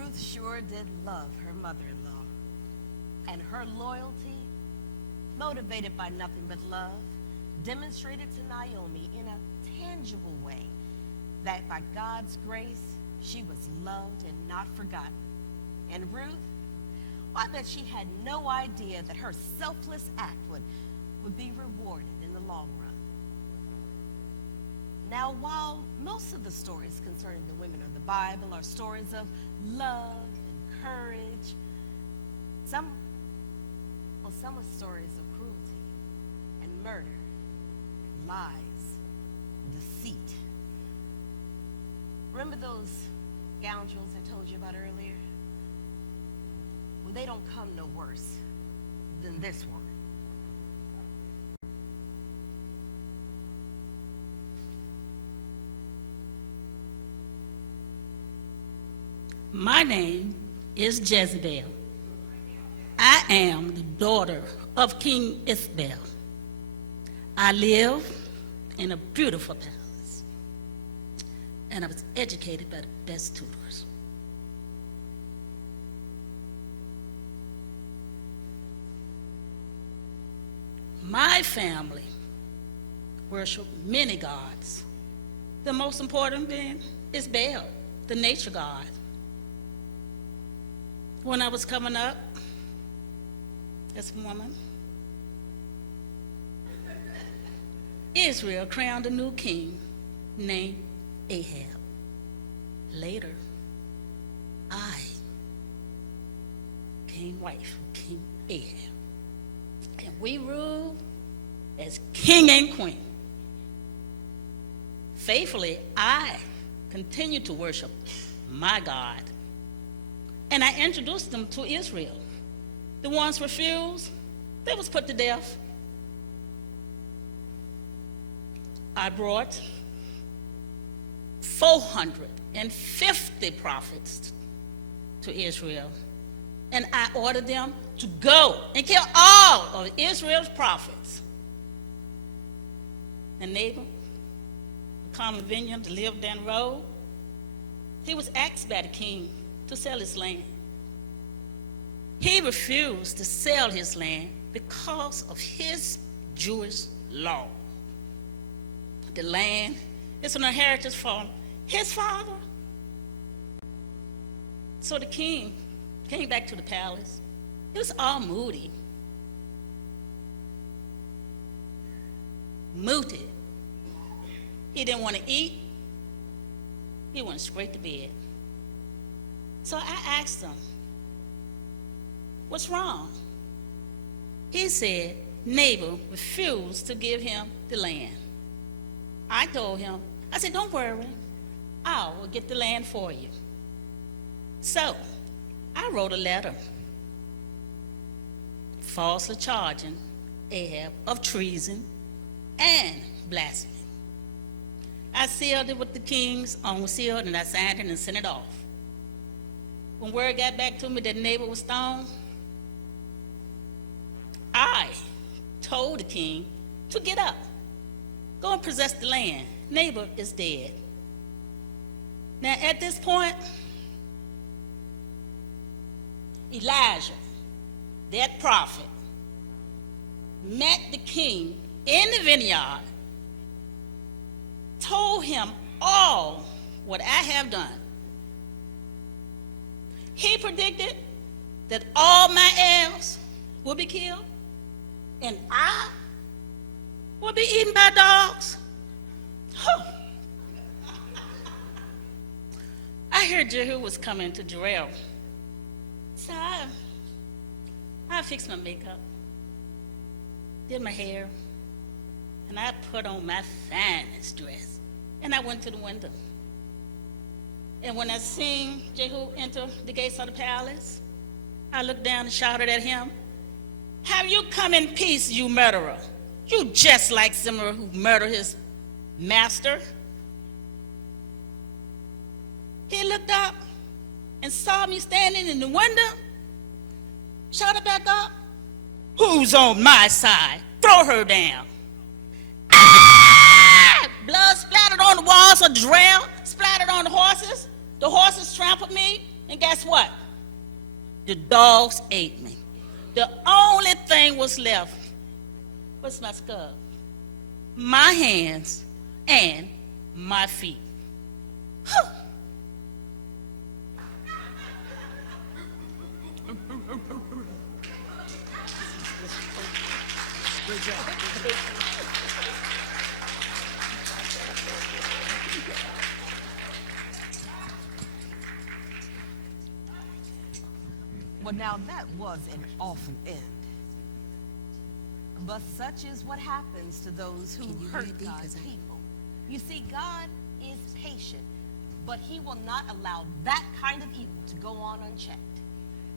Ruth sure did love her mother-in-law, and her loyalty, motivated by nothing but love, demonstrated to Naomi in a tangible way that by God's grace, she was loved and not forgotten. And Ruth, well, I bet she had no idea that her selfless act would be rewarded in the long run. Now, while most of the stories concerning the women of the Bible are stories of love and courage, some are stories of cruelty and murder, lies, and deceit. Remember those scoundrels I told you about earlier? Well, they don't come no worse than this one. My name is Jezebel. I am the daughter of King Jezebel. I live in a beautiful palace, and I was educated by the best tutors. My family worship many gods. The most important being is Baal, the nature god. When I was coming up as a woman, Israel crowned a new king named Ahab. Later, I became wife of King Ahab, and we ruled as king and queen. Faithfully, I continued to worship my God, and I introduced them to Israel. The ones refused, they was put to death. I brought 450 prophets to Israel, and I ordered them to go and kill all of Israel's prophets. And neighbor, a common vineyard that lived down the road, he was asked by the king to sell his land. He refused to sell his land because of his Jewish law. The land is an inheritance from his father. So the king came back to the palace. It was all moody. Mooted. He didn't want to eat. He went straight to bed. So I asked him, what's wrong? He said, neighbor refused to give him the land. I told him, I said, don't worry, I will get the land for you. So I wrote a letter falsely charging Ahab of treason and blasphemy. I sealed it with the king's own seal, and I signed it and sent it off. When word got back to me that neighbor was stoned, I told the king to get up, go and possess the land. Neighbor is dead. Now at this point, Elijah, that prophet, met the king in the vineyard, told him all what I have done. He predicted that all my heirs will be killed, and I will be eaten by dogs. Huh. I heard Jehu was coming to Jarrell. So I fixed my makeup, did my hair, and I put on my finest dress, and I went to the window. And when I seen Jehu enter the gates of the palace, I looked down and shouted at him, have you come in peace, you murderer? You just like Zimmer who murdered his master. He looked up and saw me standing in the window, shouted back up, who's on my side? Throw her down. Ah! Blood splattered on the walls of the rail, splattered on the horses. The horses trampled me And guess what? The dogs ate me. The only thing was left was my skull, my hands, and my feet. Whew. Well, now that was an awful end. But such is what happens to those who hurt God's people. You see, God is patient, but he will not allow that kind of evil to go on unchecked.